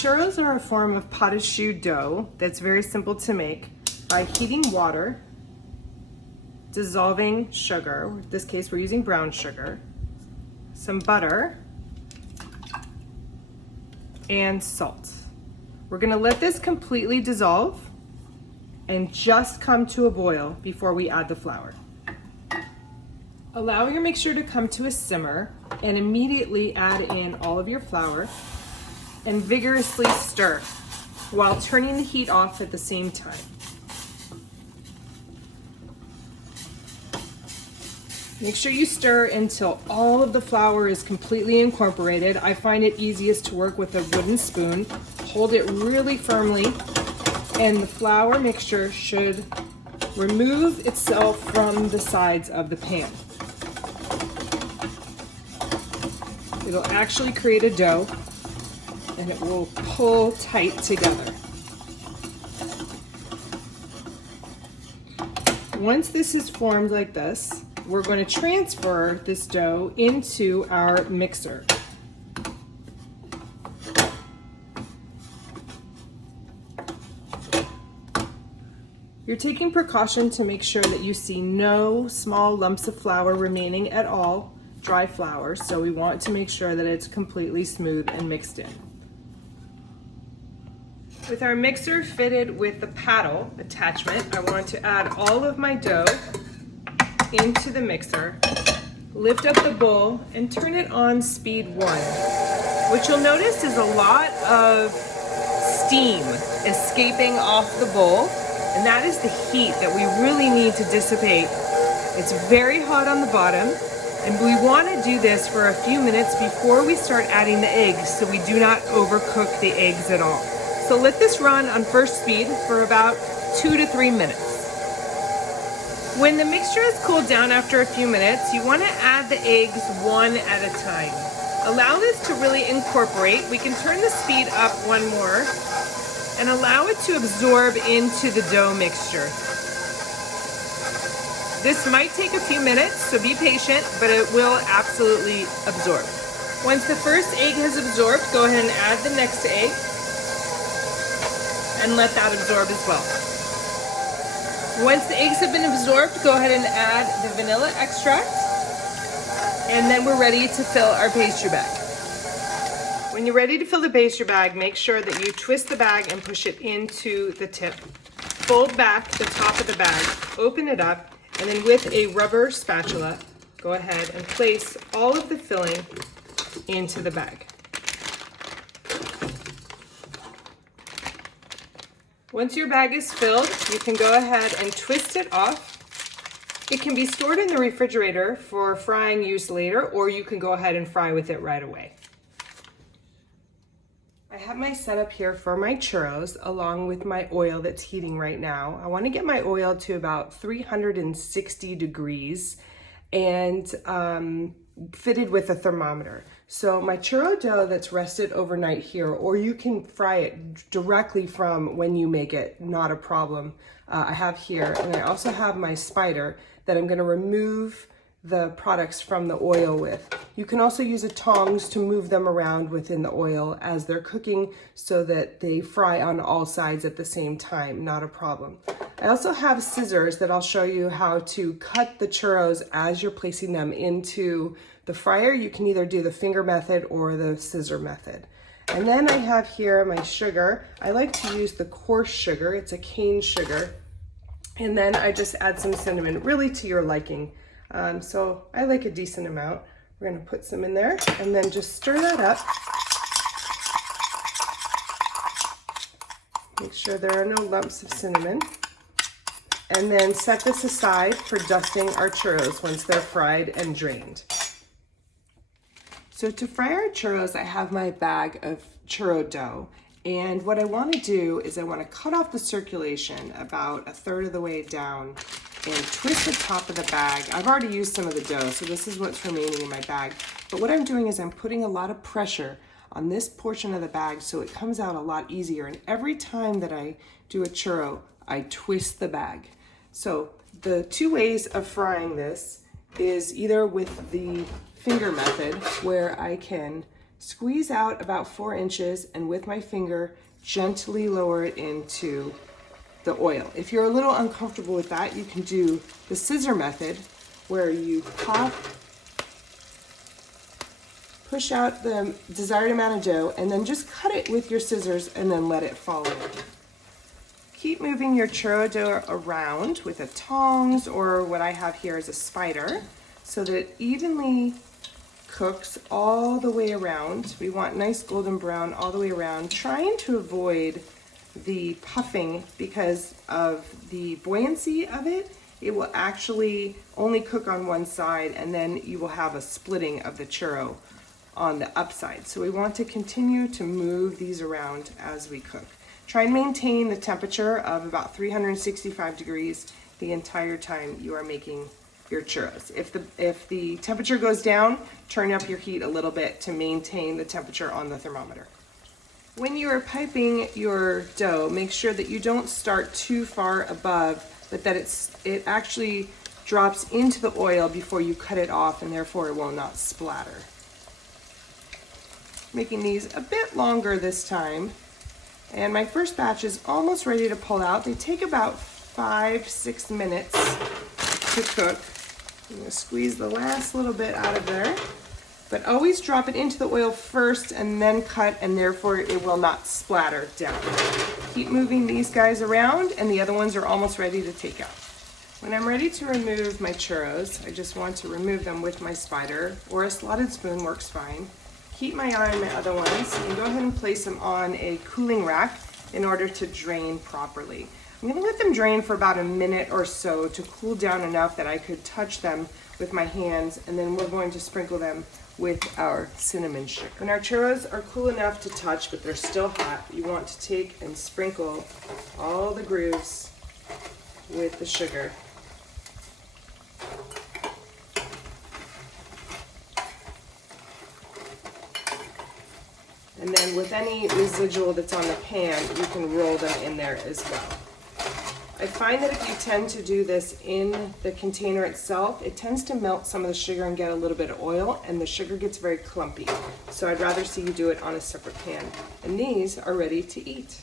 Churros are a form of pas de choux dough that's very simple to make by heating water, dissolving sugar, in this case we're using brown sugar, some butter, and salt. We're gonna let this completely dissolve and just come to a boil before we add the flour. Allow your mixture to come to a simmer and immediately add in all of your flour and vigorously stir while turning the heat off at the same time. Make sure you stir until all of the flour is completely incorporated. I find it easiest to work with a wooden spoon. Hold it really firmly, and the flour mixture should remove itself from the sides of the pan. It'll actually create a dough, and it will pull tight together. Once this is formed like this, we're going to transfer this dough into our mixer. You're taking precaution to make sure that you see no small lumps of flour remaining at all, dry flour, so we want to make sure that it's completely smooth and mixed in. With our mixer fitted with the paddle attachment, I want to add all of my dough into the mixer, lift up the bowl, and turn it on speed 1. What you'll notice is a lot of steam escaping off the bowl, and that is the heat that we really need to dissipate. It's very hot on the bottom, and we want to do this for a few minutes before we start adding the eggs so we do not overcook the eggs at all. So let this run on first speed for about 2 to 3 minutes. When the mixture is cooled down after a few minutes, you want to add the eggs one at a time. Allow this to really incorporate. We can turn the speed up one more and allow it to absorb into the dough mixture. This might take a few minutes, so be patient, but it will absolutely absorb. Once the first egg has absorbed, go ahead and add the next egg and let that absorb as well. Once the eggs have been absorbed, go ahead and add the vanilla extract, and then we're ready to fill our pastry bag. When you're ready to fill the pastry bag, make sure that you twist the bag and push it into the tip. Fold back the top of the bag, open it up, and then with a rubber spatula, go ahead and place all of the filling into the bag. Once your bag is filled, you can go ahead and twist it off. It can be stored in the refrigerator for frying use later, or you can go ahead and fry with it right away. I have my setup here for my churros along with my oil that's heating right now. I want to get my oil to about 360 degrees and fitted with a thermometer. So my churro dough that's rested overnight here, or you can fry it directly from when you make it, not a problem. I have here, and I also have my spider that I'm gonna remove the products from the oil with. You can also use a tongs to move them around within the oil as they're cooking so that they fry on all sides at the same time, not a problem. I also have scissors that I'll show you how to cut the churros as you're placing them into the fryer. You can either do the finger method or the scissor method. And then I have here my sugar. I like to use the coarse sugar. It's a cane sugar. And then I just add some cinnamon, really to your liking. So I like a decent amount. We're gonna put some in there and then just stir that up. Make sure there are no lumps of cinnamon. And then set this aside for dusting our churros once they're fried and drained. So to fry our churros, I have my bag of churro dough. And what I want to do is I want to cut off the circulation about 1/3 of the way down and twist the top of the bag. I've already used some of the dough, so this is what's remaining in my bag. But what I'm doing is I'm putting a lot of pressure on this portion of the bag so it comes out a lot easier. And every time that I do a churro, I twist the bag. So the two ways of frying this is either with the finger method, where I can Squeeze out about 4 inches and with my finger, gently lower it into the oil. If you're a little uncomfortable with that, you can do the scissor method where you pop, push out the desired amount of dough, and then just cut it with your scissors and then let it fall in. Keep moving your churro dough around with a tongs, or what I have here is a spider, so that it evenly cooks all the way around. We want nice golden brown all the way around, trying to avoid the puffing because of the buoyancy of it. It will actually only cook on one side, and then you will have a splitting of the churro on the upside. So we want to continue to move these around as we cook. Try and maintain the temperature of about 365 degrees the entire time you are making your churros. If the temperature goes down, turn up your heat a little bit to maintain the temperature on the thermometer. When you are piping your dough, make sure that you don't start too far above, but that it actually drops into the oil before you cut it off, and therefore it will not splatter. Making these a bit longer this time. And my first batch is almost ready to pull out. They take about 5-6 minutes to cook. I'm going to squeeze the last little bit out of there. But always drop it into the oil first and then cut, and therefore it will not splatter down. Keep moving these guys around, and the other ones are almost ready to take out. When I'm ready to remove my churros, I just want to remove them with my spider, or a slotted spoon works fine. Keep my eye on my other ones, and go ahead and place them on a cooling rack in order to drain properly. I'm going to let them drain for about a minute or so to cool down enough that I could touch them with my hands, and then we're going to sprinkle them with our cinnamon sugar. When our churros are cool enough to touch, but they're still hot, you want to take and sprinkle all the grooves with the sugar. And then with any residual that's on the pan, you can roll them in there as well. I find that if you tend to do this in the container itself, it tends to melt some of the sugar and get a little bit of oil, and the sugar gets very clumpy. So I'd rather see you do it on a separate pan. And these are ready to eat.